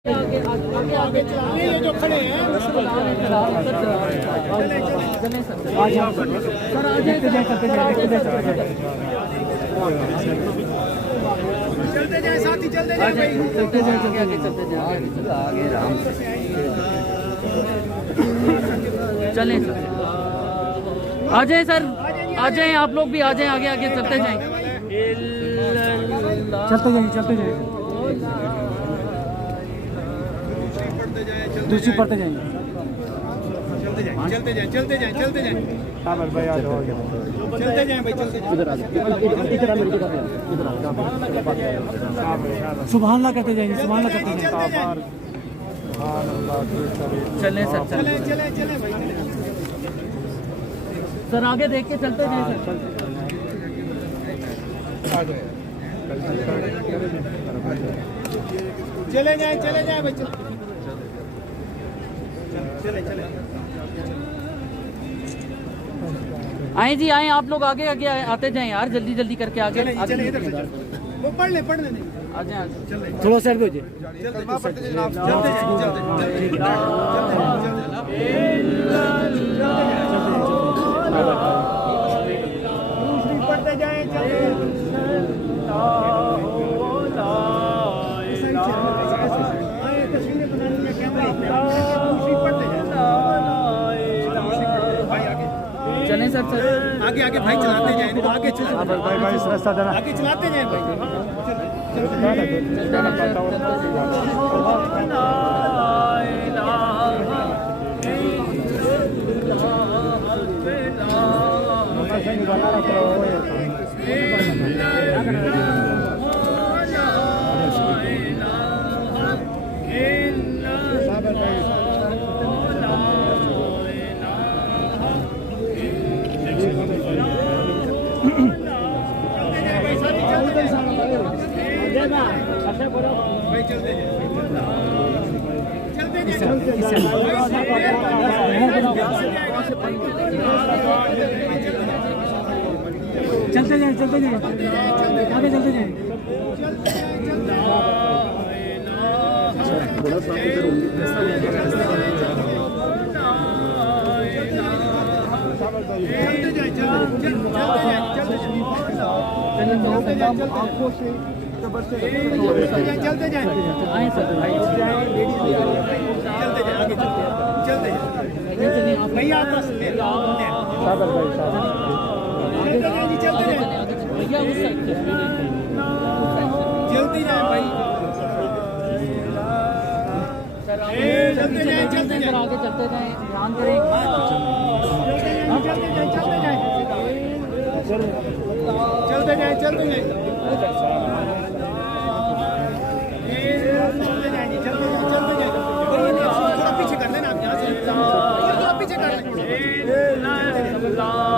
आगे चलाने ये जो खड़े हैं चलते जाए साथी चलते जाए भाई चलते जाए आगे चलते जाए आगे आराम से चलें सर आ जाएं सर आ जाएं आप लोग भी आ जाएं आगे आगे चलते जाएं चलते जाएं दूसरी पढ़ते जाएंगे चलते जाए चलते जाए भाई आ जाओ चलते जाए भाई चलते इधर आ सुभान अल्लाह करते जाएंगे सुभान अल्लाह करते जाएंगे चलें सर चले चले चले भाई सर आगे देख के चलते जाएं सर चले जाए भाई चले चले आए जी आए आप लोग आगे आगे आते जाएं यार जल्दी जल्दी करके आगे चले इधर से वो पढ़ ले नहीं आ जाएं थोड़ा साइड पे हो जाए पढ़ते जाए चलें सर सर आगे आगे भाई चलाते जाए आगे चलाते भाई रास्ता देना आगे चलाते जाए भाई भाई चलते चलते जाए आगे चलते जाए चलते जाए आए सर भैया भैया उस साइड से जल्दी जाए भाई चलते जाए आगे चलते जाए ध्यान करें चलते जाए थोड़ा पीछे कर लेना आप यहाँ से थोड़ा पीछे कर लें